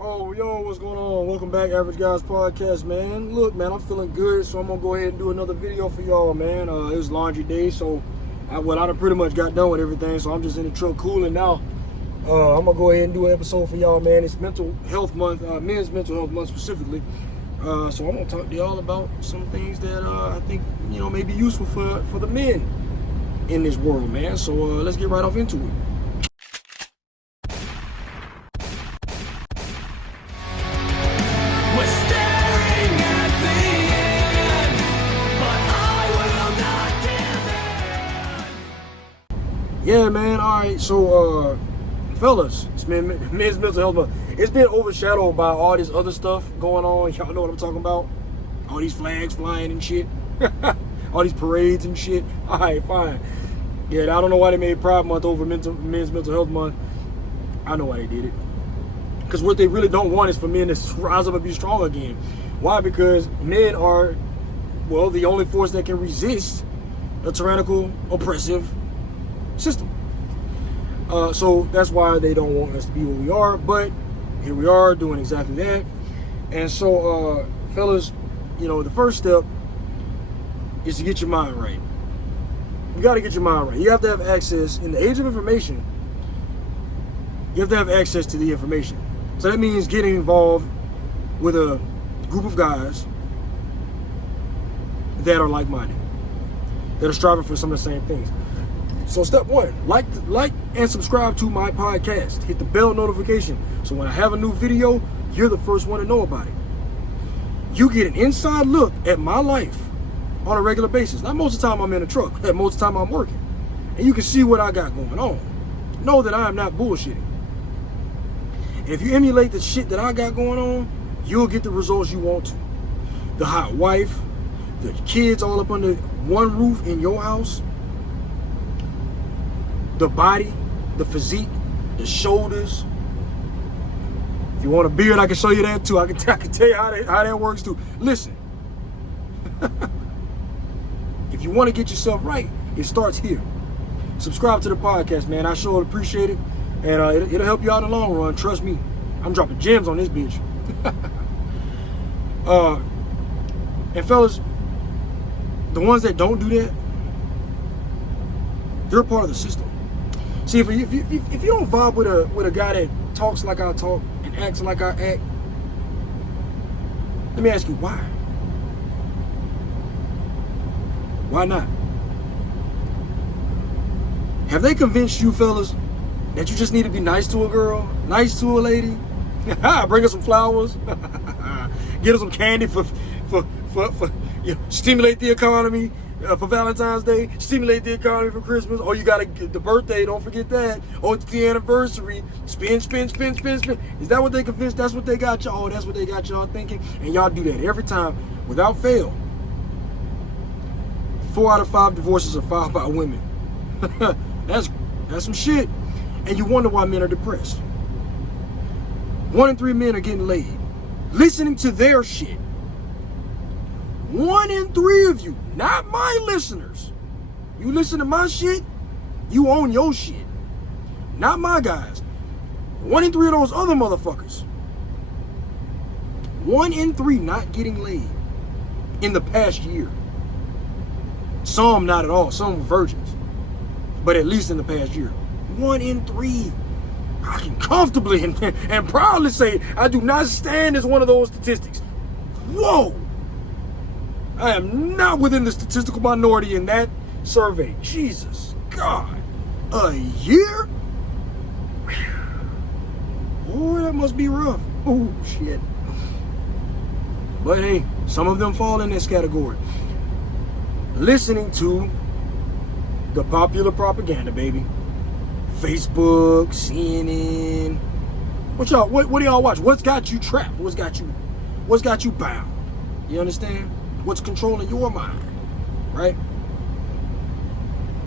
Oh, yo, what's going on? Welcome back, Average Guys Podcast, man. Look, man, I'm feeling good, so I'm going to go ahead and do another video for y'all, man. It was laundry day, so I done pretty much got done with everything, so I'm just in the truck cooling now. I'm going to go ahead and do an episode for y'all, man. It's Mental Health Month, Men's Mental Health Month specifically. So I'm going to talk to y'all about some things that I think, may be useful for the men in this world, man. So let's get right off into it. Yeah, man. All right. So, fellas, it's Men's Mental Health Month. It's been overshadowed by all this other stuff going on. Y'all know what I'm talking about? All these flags flying and shit. All these parades and shit. All right, fine. Yeah, I don't know why they made Pride Month over Men's Mental Health Month. I know why they did it. Because what they really don't want is for men to rise up and be strong again. Why? Because men are, well, the only force that can resist a tyrannical, oppressive system. So that's why they don't want us to be where we are, but here we are doing exactly that. And so fellas, the first step is to get your mind right. You got to get your mind right. You have to have access. In the age of information, you have to have access to the information. So that means getting involved with a group of guys that are like-minded, that are striving for some of the same things. So step one, like and subscribe to my podcast. Hit the bell notification so when I have a new video, you're the first one to know about it. You get an inside look at my life on a regular basis. Not most of the time I'm in a truck, but most of the time I'm working. And you can see what I got going on. Know that I am not bullshitting. And if you emulate the shit that I got going on, you'll get the results you want to. The hot wife, the kids all up under one roof in your house, the body, the physique, the shoulders. If you want a beard, I can show you that too. I can tell you how that works too. Listen, if you want to get yourself right, it starts here. Subscribe to the podcast, man. I sure appreciate it, and it'll help you out in the long run. Trust me, I'm dropping gems on this bitch. And fellas, the ones that don't do that, they're a part of the system. See, if you don't vibe with a guy that talks like I talk and acts like I act, let me ask you why? Why not? Have they convinced you fellas that you just need to be nice to a girl, nice to a lady? Bring her some flowers, get her some candy for stimulate the economy. For Valentine's Day, stimulate the economy for Christmas. Oh, you got the birthday, don't forget that. Oh, it's the anniversary. Spin. Is that what they convinced? That's what they got y'all. Oh, that's what they got y'all thinking. And y'all do that every time without fail. 4 out of 5 divorces are filed by women. That's some shit. And you wonder why men are depressed. 1 in 3 men are getting laid. Listening to their shit. 1 in 3 of you, not my listeners. You listen to my shit, you own your shit. Not my guys. 1 in 3 of those other motherfuckers. 1 in 3 not getting laid in the past year. Some not at all, some virgins. But at least in the past year. 1 in 3. I can comfortably and proudly say I do not stand as one of those statistics. Whoa! I am not within the statistical minority in that survey. Jesus God. A year? Boy, that must be rough. Oh, shit. But hey, some of them fall in this category. Listening to the popular propaganda, baby. Facebook, CNN. What do y'all watch? What's got you trapped? What's got you bound? You understand? What's controlling your mind, right?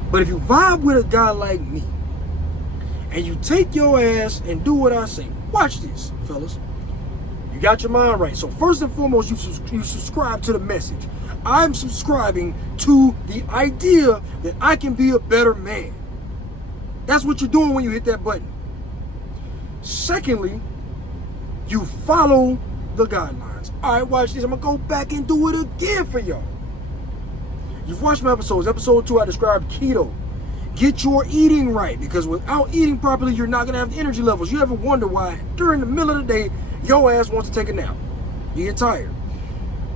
But if you vibe with a guy like me and you take your ass and do what I say, watch this, fellas. You got your mind right. So first and foremost, you subscribe to the message. I'm subscribing to the idea that I can be a better man. That's what you're doing when you hit that button. Secondly, You follow the guidelines. All right, watch this. I'm going to go back and do it again for y'all. You've watched my episodes. Episode 2, I described keto. Get your eating right, because without eating properly, you're not going to have the energy levels. You ever wonder why during the middle of the day, your ass wants to take a nap? You get tired.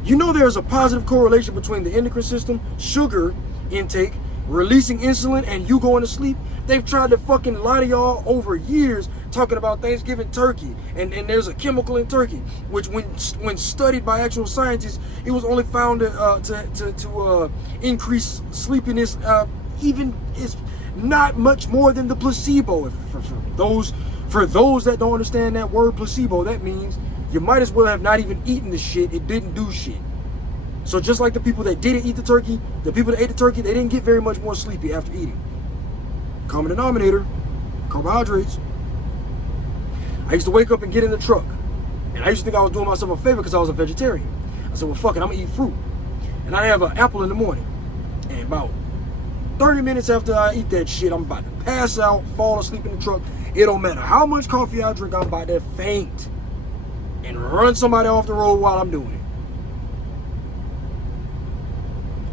You know there's a positive correlation between the endocrine system, sugar intake, releasing insulin, and you going to sleep? They've tried to fucking lie to y'all over years talking about Thanksgiving turkey, and there's a chemical in turkey, which when studied by actual scientists, it was only found to increase sleepiness, even it's not much more than the placebo. For those that don't understand that word placebo, that means you might as well have not even eaten the shit. It didn't do shit. So just like the people that didn't eat the turkey, the people that ate the turkey, they didn't get very much more sleepy after eating. Common denominator, carbohydrates. I used to wake up and get in the truck, and I used to think I was doing myself a favor because I was a vegetarian. I said, well, fuck it, I'm gonna eat fruit. And I have an apple in the morning, and about 30 minutes after I eat that shit, I'm about to pass out, fall asleep in the truck. It don't matter how much coffee I drink, I'm about to faint and run somebody off the road while I'm doing it.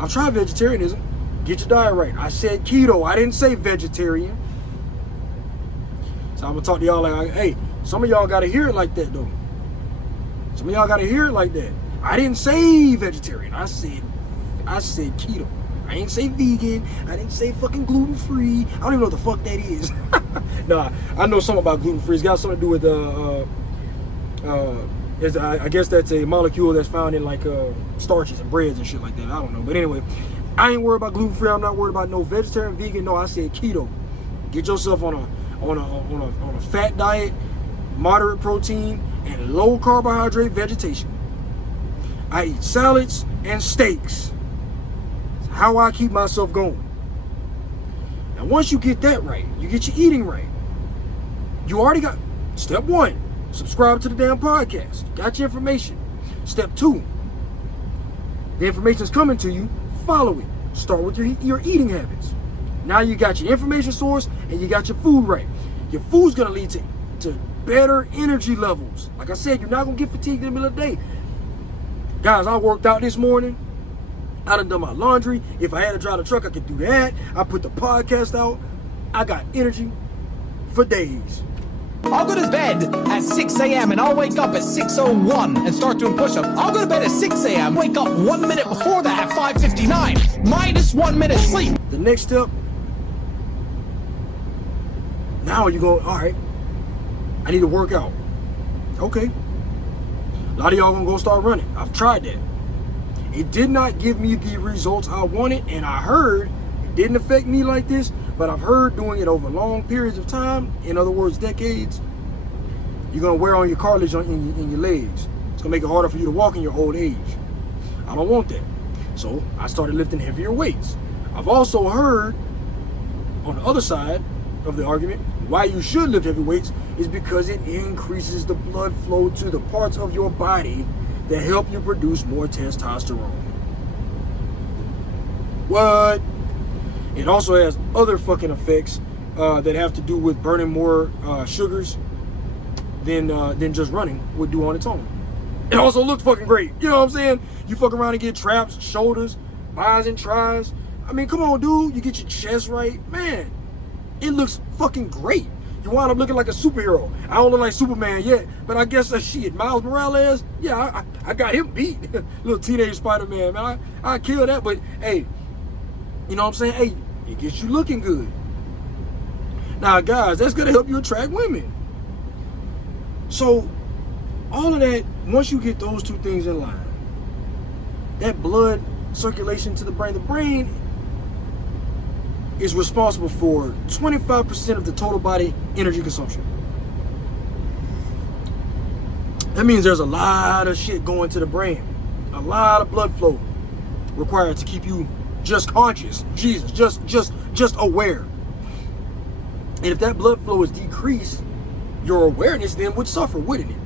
I've tried vegetarianism. Get your diet right. I said keto. I didn't say vegetarian. So I'm gonna talk to y'all like, hey, some of y'all gotta hear it like that though. Some of y'all gotta hear it like that. I didn't say vegetarian. I said keto. I didn't say vegan. I didn't say fucking gluten-free. I don't even know what the fuck that is. Nah, I know something about gluten-free. It's got something to do with I guess that's a molecule that's found in like starches and breads and shit like that. I don't know. But anyway, I ain't worried about gluten-free. I'm not worried about no vegetarian, vegan. No, I said keto. Get yourself on a fat diet, moderate protein, and low carbohydrate vegetation. I eat salads and steaks. It's how I keep myself going. Now, once you get that right, you get your eating right. You already got step 1. Subscribe to the damn podcast. Got your information. Step 2. The information is coming to you. Follow it. Start with your eating habits. Now you got your information source and you got your food right. Your food's gonna lead to better energy levels. Like I said, you're not gonna get fatigued in the middle of the day. Guys, I worked out this morning. I done my laundry. If I had to drive the truck, I could do that. I put the podcast out. I got energy for days. I'll go to bed at 6 a.m. and I'll wake up at 6:01 and start doing push-ups. I'll go to bed at 6 a.m., wake up 1 minute before that at 5:59, minus 1 minute sleep. The next step, now you go, all right, I need to work out. Okay. A lot of y'all gonna go start running. I've tried that. It did not give me the results I wanted, and I heard it didn't affect me like this, but I've heard doing it over long periods of time, in other words, decades, you're gonna wear on your cartilage in your legs. It's gonna make it harder for you to walk in your old age. I don't want that. So I started lifting heavier weights. I've also heard, on the other side of the argument, why you should lift heavy weights is because it increases the blood flow to the parts of your body that help you produce more testosterone. What? It also has other fucking effects that have to do with burning more sugars than just running would do on its own. It also looks fucking great. You know what I'm saying? You fuck around and get traps, shoulders, bis and tris. I mean, come on, dude. You get your chest right. Man, it looks fucking great. You wind up looking like a superhero. I don't look like Superman yet, but I guess that shit, Miles Morales, yeah, I got him beat. Little teenage Spider-Man, man. I killed that, but hey, you know what I'm saying? Hey, it gets you looking good. Now, guys, that's going to help you attract women. So, all of that, once you get those two things in line, that blood circulation to the brain is responsible for 25% of the total body energy consumption. That means there's a lot of shit going to the brain. A lot of blood flow required to keep you just conscious. Jesus, just aware. And if that blood flow is decreased, your awareness then would suffer, wouldn't it?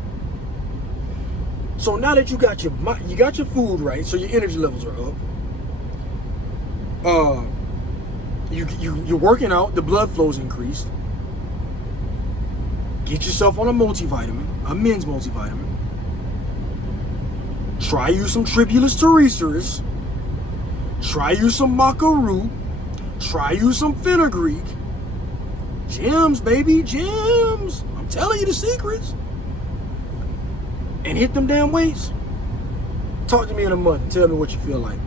So now that you got your food right, so your energy levels are up. You're working out, the blood flow's increased. Get yourself on a multivitamin, a men's multivitamin. Try you some Tribulus terrestres. Try you some maca root. Try you some fenugreek. Gems, baby, gems. I'm telling you the secrets. And hit them damn weights. Talk to me in a month and tell me what you feel like.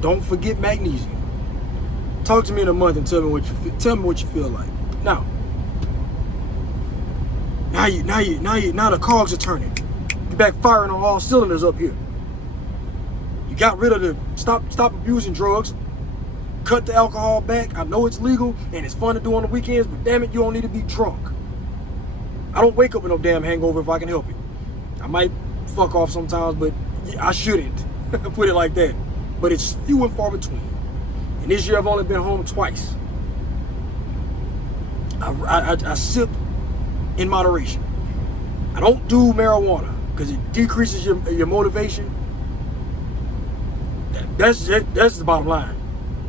Don't forget magnesium. Talk to me in a month and tell me what you feel like. Now the cogs are turning. You're back firing on all cylinders up here. You got rid of the stop abusing drugs. Cut the alcohol back. I know it's legal and it's fun to do on the weekends, but damn it, you don't need to be drunk. I don't wake up with no damn hangover if I can help it. I might fuck off sometimes, but I shouldn't. Put it like that. But it's few and far between. And this year I've only been home twice. I sip in moderation. I don't do marijuana because it decreases your motivation. That's the bottom line.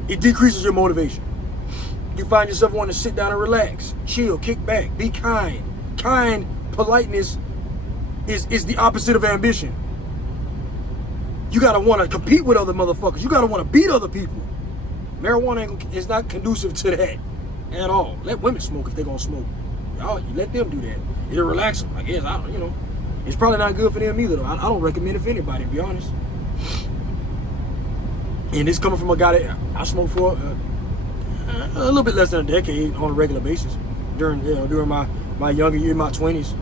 It decreases your motivation. You find yourself wanting to sit down and relax, chill, kick back, be kind. Kind politeness is the opposite of ambition. You gotta want to compete with other motherfuckers. You gotta want to beat other people. Marijuana is not conducive to that at all. Let women smoke if they're gonna smoke. Y'all, you let them do that. It'll relax them. I guess it's probably not good for them either. Though I don't recommend it for anybody, to be honest. And this coming from a guy that I smoked for a little bit less than a decade on a regular basis during my younger years, my 20s.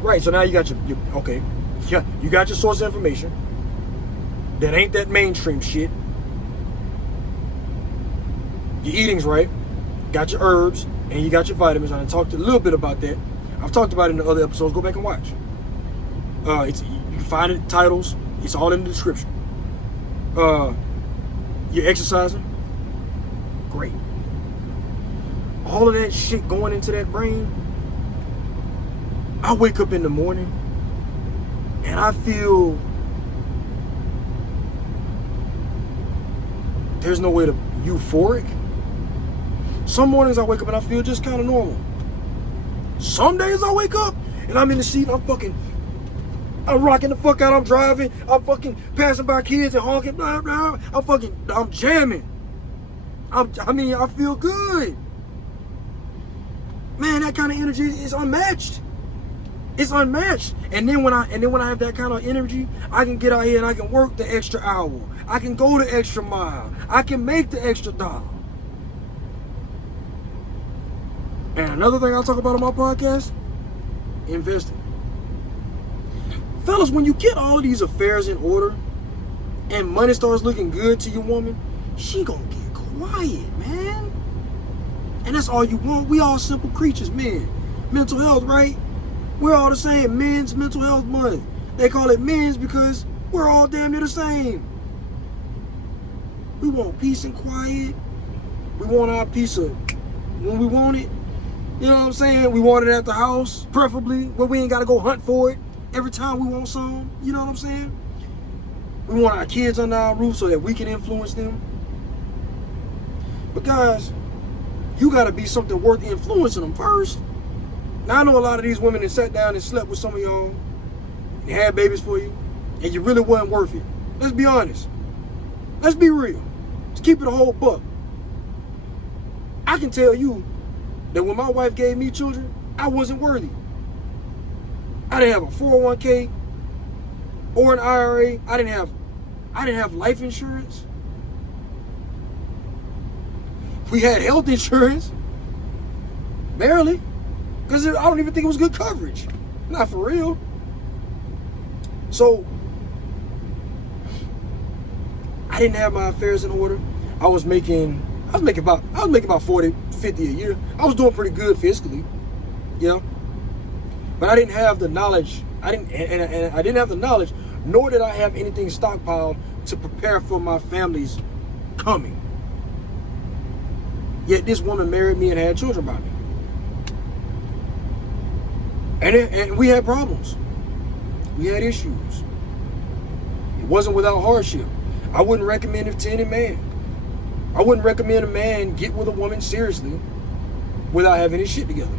Right, so now you got you got your source of information that ain't that mainstream shit. Your eating's right, got your herbs, and you got your vitamins. I talked a little bit about that. I've talked about it in the other episodes. Go back and watch. You can find it titles. It's all in the description. You're exercising, great. All of that shit going into that brain. I wake up in the morning and I feel there's no way to euphoric. Some mornings I wake up and I feel just kind of normal. Some days I wake up and I'm in the seat and I'm rocking the fuck out, I'm driving, I'm fucking passing by kids and honking, blah, blah. I'm jamming. I feel good. Man, that kind of energy is unmatched. It's unmatched. And then when I have that kind of energy, I can get out here and I can work the extra hour. I can go the extra mile. I can make the extra dollar. And another thing I'll talk about on my podcast, investing. Fellas, when you get all of these affairs in order and money starts looking good to your woman, she gonna get quiet, man. And that's all you want. We all simple creatures, man. Mental health, right? We're all the same. Men's Mental Health Month. They call it men's because we're all damn near the same. We want peace and quiet. We want our peace of when we want it. You know what I'm saying? We want it at the house, preferably, where we ain't got to go hunt for it every time we want some. You know what I'm saying? We want our kids under our roof so that we can influence them. But guys, you got to be something worth influencing them first. Now, I know a lot of these women that sat down and slept with some of y'all and had babies for you, and you really wasn't worth it. Let's be honest. Let's be real. Let's keep it a whole buck. I can tell you that when my wife gave me children, I wasn't worthy. I didn't have a 401k or an IRA. I didn't have life insurance. We had health insurance, barely. Because I don't even think it was good coverage. Not for real. So, I didn't have my affairs in order. I was making about 40, 50 a year. I was doing pretty good fiscally. Yeah. But I didn't have the knowledge. I didn't have the knowledge, nor did I have anything stockpiled to prepare for my family's coming. Yet this woman married me and had children by me. And we had problems. We had issues. It wasn't without hardship. I wouldn't recommend it to any man. I wouldn't recommend a man get with a woman seriously without having his shit together.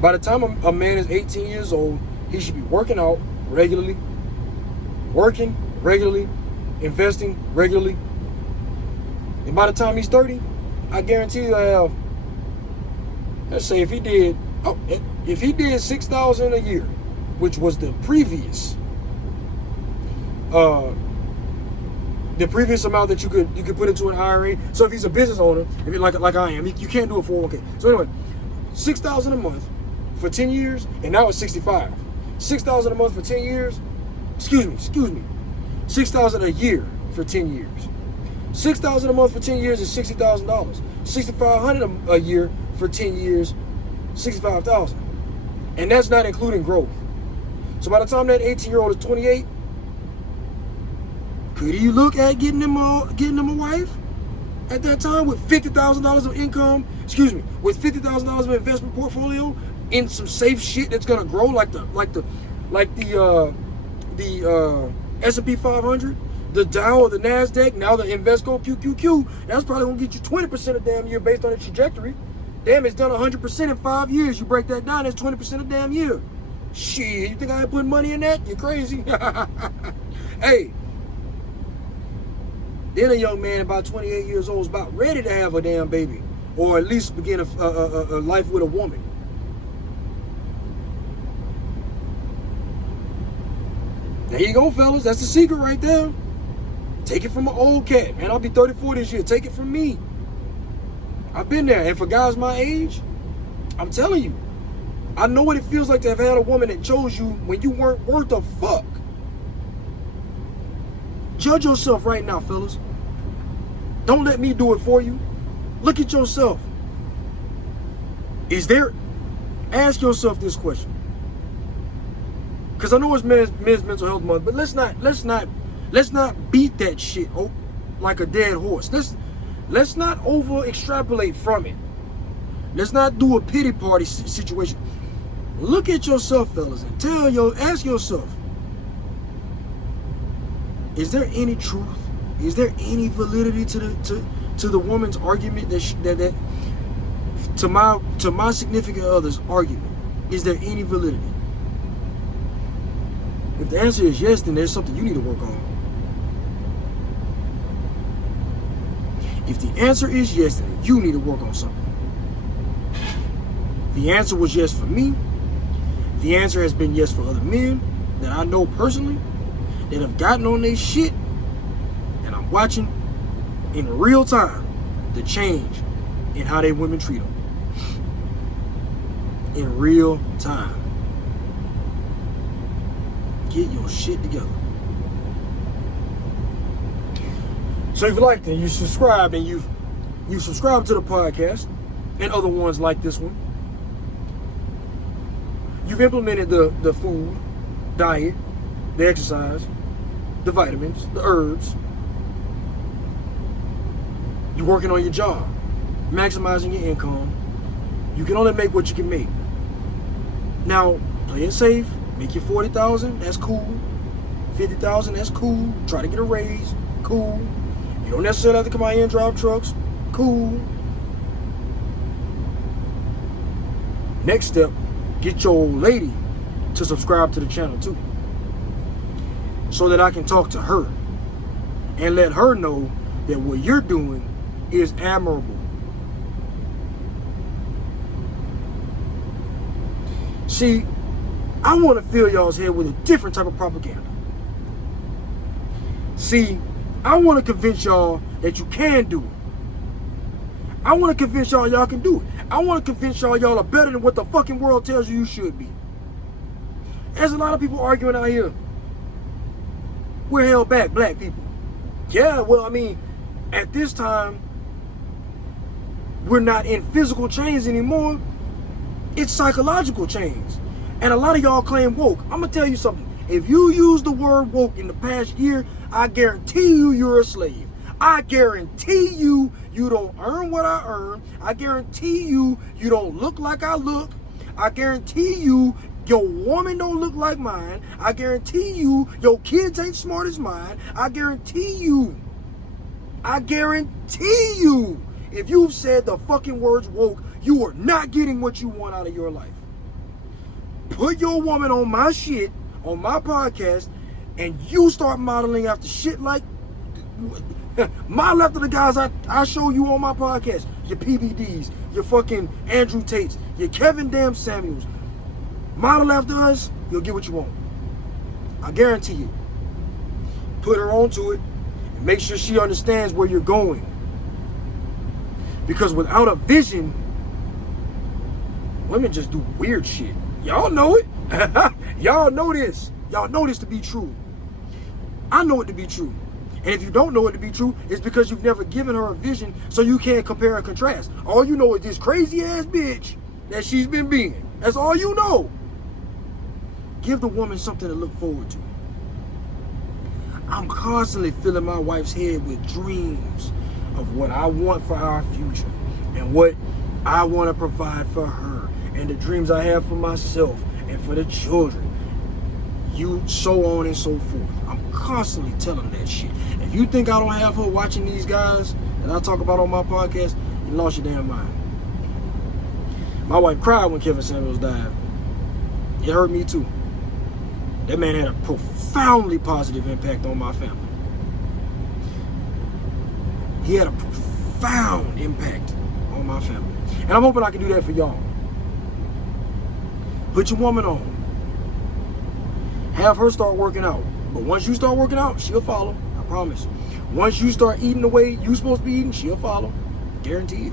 By the time a man is 18 years old, he should be working out regularly, investing regularly. And by the time he's 30, I guarantee you he'll have, let's say if he did $6,000 a year, which was the previous amount that you could put into an IRA. So if he's a business owner, if you're like I am, you can't do a 401k. So anyway, $6,000 a month for 10 years, and now it's 65. $6,000 a month for 10 years. Excuse me. $6,000 a year for 10 years. $6,000 a month for 10 years is $60,000. $6,500 a year for 10 years, $65,000. And that's not including growth. So by the time that 18-year-old is 28, could he look at getting him a wife at that time with $50,000 of income? Excuse me, with $50,000 of investment portfolio in some safe shit that's gonna grow like the S&P 500, the Dow or the Nasdaq. Now the Invesco QQQ. That's probably gonna get you 20% a damn year based on the trajectory. Damn, it's done 100% in 5 years. You break that down, that's 20% a damn year. Shit, you think I ain't putting money in that? You're crazy. Hey. Then a young man about 28 years old is about ready to have a damn baby, or at least begin a life with a woman. There you go, fellas. That's the secret right there. Take it from an old cat, man. I'll be 34 this year. Take it from me. I've been there. And for guys my age, I'm telling you, I know what it feels like to have had a woman that chose you when you weren't worth a fuck. Judge yourself right now, fellas. Don't let me do it for you. Look at yourself. Ask yourself this question. Because I know it's men's mental health month, but let's not beat that shit like a dead horse. Let's not over extrapolate from it. Let's not do a pity party situation. Look at yourself, fellas, and ask yourself, is there any truth? Is there any validity to the woman's argument that to my significant other's argument? Is there any validity? If the answer is yes, then there's something you need to work on. If the answer is yes, then you need to work on something. The answer was yes for me. The answer has been yes for other men that I know personally that have gotten on their shit, and I'm watching in real time the change in how they women treat them. In real time. Get your shit together. So if you liked it, you subscribed, and you've subscribed to the podcast and other ones like this one. You've implemented the food, diet, the exercise, the vitamins, the herbs. You're working on your job, maximizing your income. You can only make what you can make. Now, play it safe. Make your 40,000, that's cool. 50,000, that's cool. Try to get a raise, cool. You don't necessarily have to come out here and drive trucks, cool. Next step, get your old lady to subscribe to the channel too, so that I can talk to her and let her know that what you're doing is admirable. See, I want to fill y'all's head with a different type of propaganda. See, I want to convince y'all that you can do it. I want to convince y'all can do it. I want to convince y'all are better than what the fucking world tells you should be. There's a lot of people arguing out here. We're held back, black people. Yeah, well, I mean, at this time, we're not in physical chains anymore. It's psychological chains. And a lot of y'all claim woke. I'm going to tell you something. If you use the word woke in the past year, I guarantee you're a slave. I guarantee you don't earn what I earn. I guarantee you don't look like I look. I guarantee Your woman don't look like mine. I guarantee you, your kids ain't smart as mine. I guarantee you, if you've said the fucking words woke, you are not getting what you want out of your life. Put your woman on my shit, on my podcast, and you start modeling after shit like model after the guys I show you on my podcast. Your PBDs, your fucking Andrew Tates, your Kevin Damn Samuels. Model after us, you'll get what you want. I guarantee you. Put her onto it and make sure she understands where you're going. Because without a vision, women just do weird shit. Y'all know it. Y'all know this. Y'all know this to be true. I know it to be true. And if you don't know it to be true, it's because you've never given her a vision, so you can't compare and contrast. All you know is this crazy ass bitch that she's been being. That's all you know. Give the woman something to look forward to. I'm constantly filling my wife's head with dreams of what I want for our future and what I want to provide for her and the dreams I have for myself and for the children. You so on and so forth. I'm constantly telling that shit. If you think I don't have her watching these guys that I talk about on my podcast, you lost your damn mind. My wife cried when Kevin Samuels died. It hurt me too. That man had a profoundly positive impact on my family. He had a profound impact on my family. And I'm hoping I can do that for y'all. Put your woman on. Have her start working out. But once you start working out, she'll follow. I promise. Once you start eating the way you're supposed to be eating, she'll follow. Guaranteed.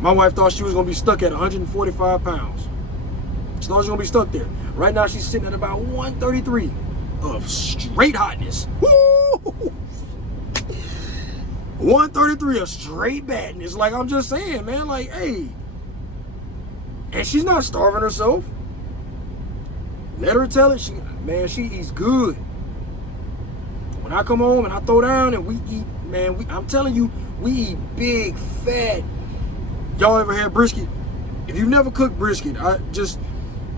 My wife thought she was going to be stuck at 145 pounds. She thought she was going to be stuck there. Right now, she's sitting at about 133 of straight hotness. Woo! 133 of straight badness. Like, I'm just saying, man. Like, hey. And she's not starving herself. Let her tell it. She eats good. When I come home and I throw down and we eat, man, I'm telling you, we eat big, fat. Y'all ever had brisket? If you've never cooked brisket, I just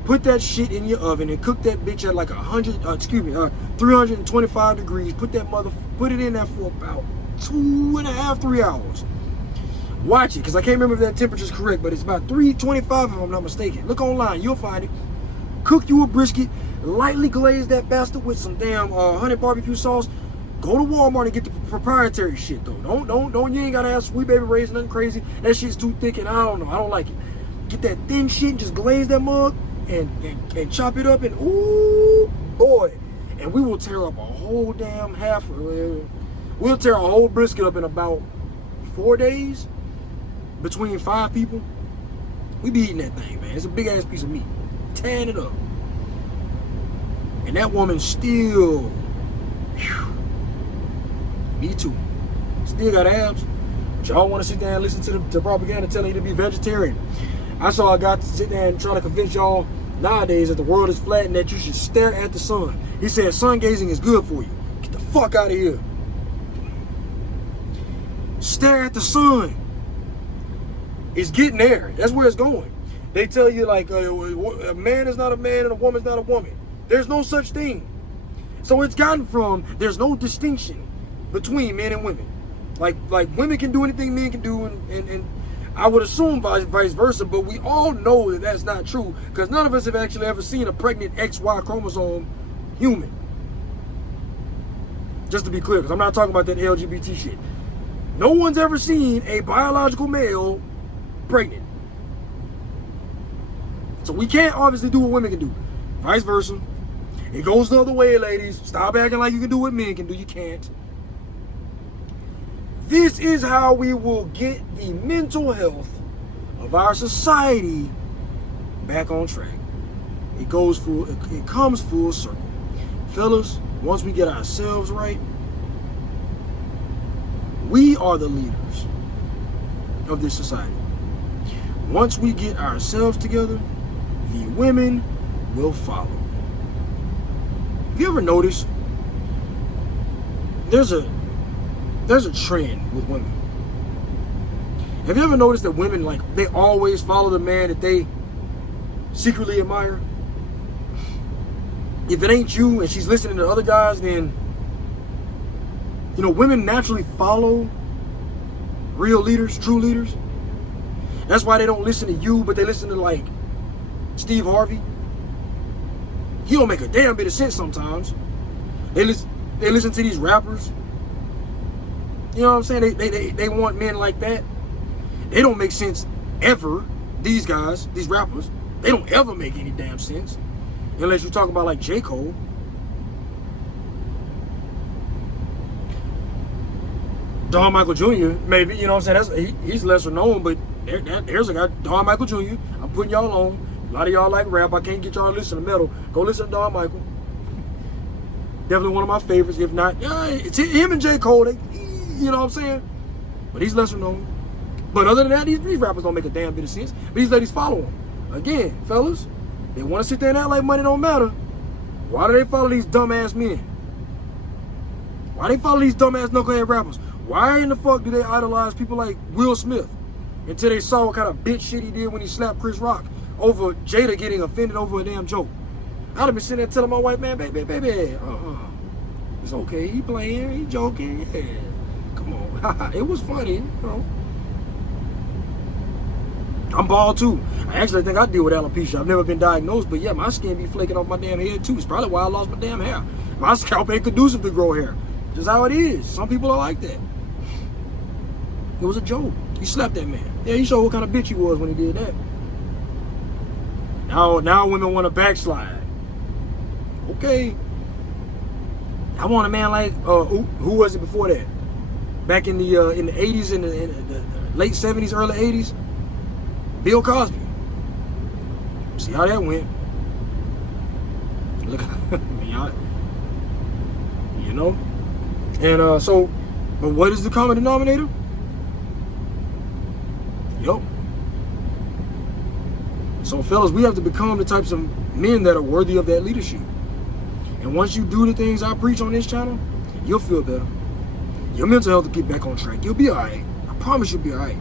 put that shit in your oven and cook that bitch at like 325 degrees. Put it in there for about 2.5, 3 hours. Watch it, because I can't remember if that temperature's correct, but it's about 325 if I'm not mistaken. Look online, you'll find it. Cook you a brisket, lightly glaze that bastard with some damn honey barbecue sauce. Go to Walmart and get the proprietary shit though. Don't you ain't gotta have Sweet Baby Ray's, nothing crazy. That shit's too thick and I don't like it. Get that thin shit and just glaze that mug and chop it up and ooh boy. And we will tear up a whole damn we'll tear a whole brisket up in about 4 days between 5 people. We be eating that thing, man. It's a big ass piece of meat. Tearing it up. And that woman still, whew, me too, still got abs. But y'all want to sit there and listen to the propaganda telling you to be vegetarian. I saw a guy sit there and try to convince y'all nowadays that the world is flat and that you should stare at the sun. He said sun gazing is good for you. Get the fuck out of here. Stare at the sun. It's getting there. That's where it's going. They tell you like a man is not a man and a woman is not a woman. There's no such thing. So it's gotten from there's no distinction between men and women. Like women can do anything men can do, and I would assume vice versa, but we all know that that's not true because none of us have actually ever seen a pregnant XY chromosome human. Just to be clear, because I'm not talking about that LGBT shit. No one's ever seen a biological male pregnant. So we can't obviously do what women can do. Vice versa. It goes the other way, ladies. Stop acting like you can do what men can do. You can't. This is how we will get the mental health of our society back on track. It comes full circle. Fellas, once we get ourselves right, we are the leaders of this society. Once we get ourselves together, the women will follow. Have you ever noticed there's a trend with women? Have you ever noticed that women, like, they always follow the man that they secretly admire. If it ain't you and she's listening to other guys, then, you know, women naturally follow real leaders, true leaders. That's why they don't listen to you, but they listen to, like, Steve Harvey. He don't make a damn bit of sense sometimes. They listen to these rappers. You know what I'm saying? They want men like that. They don't make sense ever. These guys, these rappers, they don't ever make any damn sense. Unless you talk about like J. Cole. Don Michael Jr., maybe, you know what I'm saying? He's lesser known, but there's a guy, Don Michael Jr. I'm putting y'all on. A lot of y'all like rap. I can't get y'all to listen to metal. Go listen to Don Michael. Definitely one of my favorites. If not, it's him and J. Cole. They, you know what I'm saying? But he's lesser known. But other than that, these rappers don't make a damn bit of sense. But these ladies follow him. Again, fellas, they want to sit there and act like money don't matter. Why do they follow these dumbass men? Why they follow these dumbass knucklehead rappers? Why in the fuck do they idolize people like Will Smith? Until they saw what kind of bitch shit he did when he slapped Chris Rock over Jada getting offended over a damn joke. I'd have been sitting there telling my wife, man, baby, it's okay, he playing, he joking, yeah. Come on, it was funny, you know. I'm bald too. I actually think I deal with alopecia. I've never been diagnosed, but yeah, my skin be flaking off my damn head too. It's probably why I lost my damn hair. My scalp ain't conducive to grow hair. Just how it is. Some people are like that. It was a joke. He slapped that man. Yeah, he showed what kind of bitch he was when he did that. Now women want to backslide. Okay. I want a man like who was it before that? Back in the 80s, in the late 70s, early 80s. Bill Cosby. See how that went. Look, you know. And but what is the common denominator? Yo. So fellas, we have to become the types of men that are worthy of that leadership. And once you do the things I preach on this channel, you'll feel better. Your mental health will get back on track. You'll be alright. I promise you'll be alright.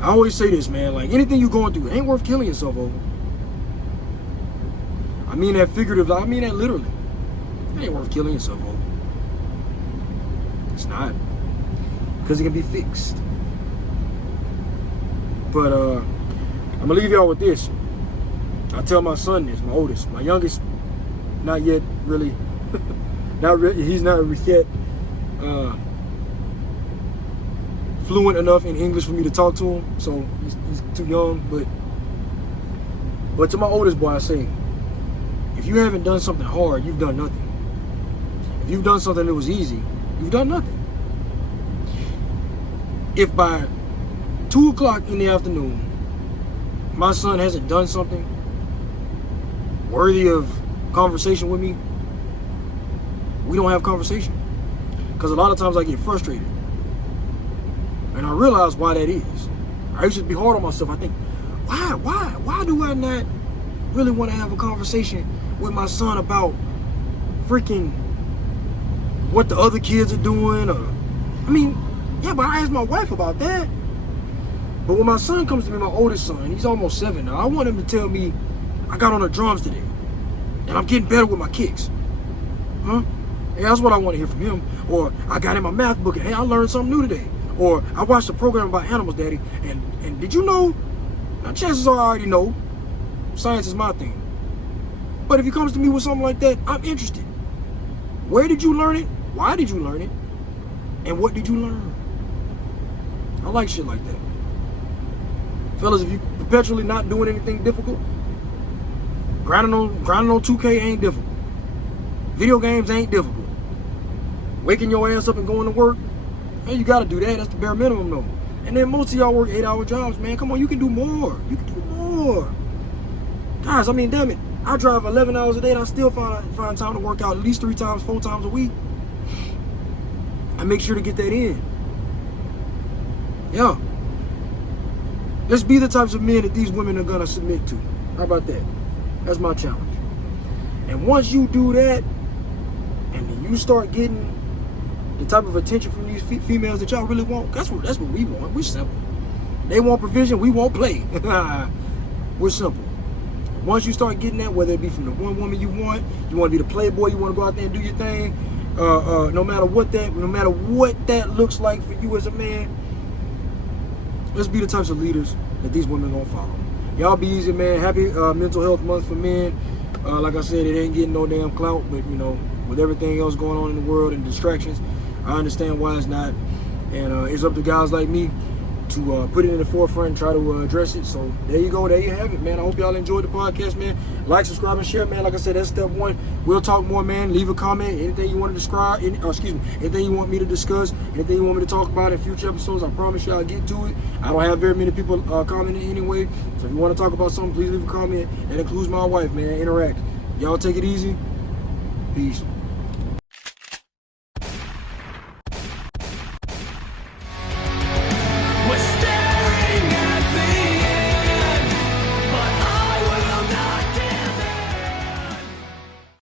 I always say this, man, like anything you're going through, it ain't worth killing yourself over. I mean that figuratively, I mean that literally. It ain't worth killing yourself over. It's not. Because it can be fixed. But I'm gonna leave y'all with this. I tell my son this, my oldest. My youngest, not yet really, he's not yet fluent enough in English for me to talk to him, so he's too young. But to my oldest boy, I say, if you haven't done something hard, you've done nothing. If you've done something that was easy, you've done nothing. If by 2 o'clock in the afternoon, my son hasn't done something worthy of conversation with me, we don't have conversation. Because a lot of times I get frustrated. And I realize why that is. I used to be hard on myself. I think, why do I not really want to have a conversation with my son about freaking what the other kids are doing? Or, I mean, yeah, but I asked my wife about that. But when my son comes to me, my oldest son, he's almost 7 now, I want him to tell me, I got on the drums today, and I'm getting better with my kicks. Huh? Hey, that's what I want to hear from him. Or, I got in my math book, and hey, I learned something new today. Or, I watched a program about animals, Daddy, and did you know? Now, chances are I already know. Science is my thing. But if he comes to me with something like that, I'm interested. Where did you learn it? Why did you learn it? And what did you learn? I like shit like that. Fellas, if you perpetually not doing anything difficult, grinding on 2K ain't difficult. Video games ain't difficult. Waking your ass up and going to work, hey, you gotta do that. That's the bare minimum though. And then most of y'all work 8-hour jobs, man. Come on, you can do more. You can do more. Guys, I mean, damn it. I drive 11 hours a day and I still find time to work out at least 3 times, 4 times a week. I make sure to get that in. Yeah. Let's be the types of men that these women are gonna submit to. How about that? That's my challenge. And once you do that, and then you start getting the type of attention from these females that y'all really want, that's what we want. We're simple. They want provision, we want play. We're simple. Once you start getting that, whether it be from the one woman you want to be the playboy, you want to go out there and do your thing, no matter what that looks like for you as a man, let's be the types of leaders that these women gonna follow. Y'all be easy, man. Happy Mental Health Month for men. Like I said, it ain't getting no damn clout, but you know, with everything else going on in the world and distractions, I understand why it's not. And it's up to guys like me to put it in the forefront and try to address it. So there you go, there you have it, man. I hope y'all enjoyed the podcast, man. Like, subscribe, and share, man. Like I said, that's step one. We'll talk more, man. Leave a comment, anything you want to describe, anything you want me to discuss, anything you want me to talk about in future episodes. I promise you I'll get to it. I don't have very many people commenting anyway, so if you want to talk about something, please leave a comment. That includes my wife, man. Interact. Y'all take it easy. Peace.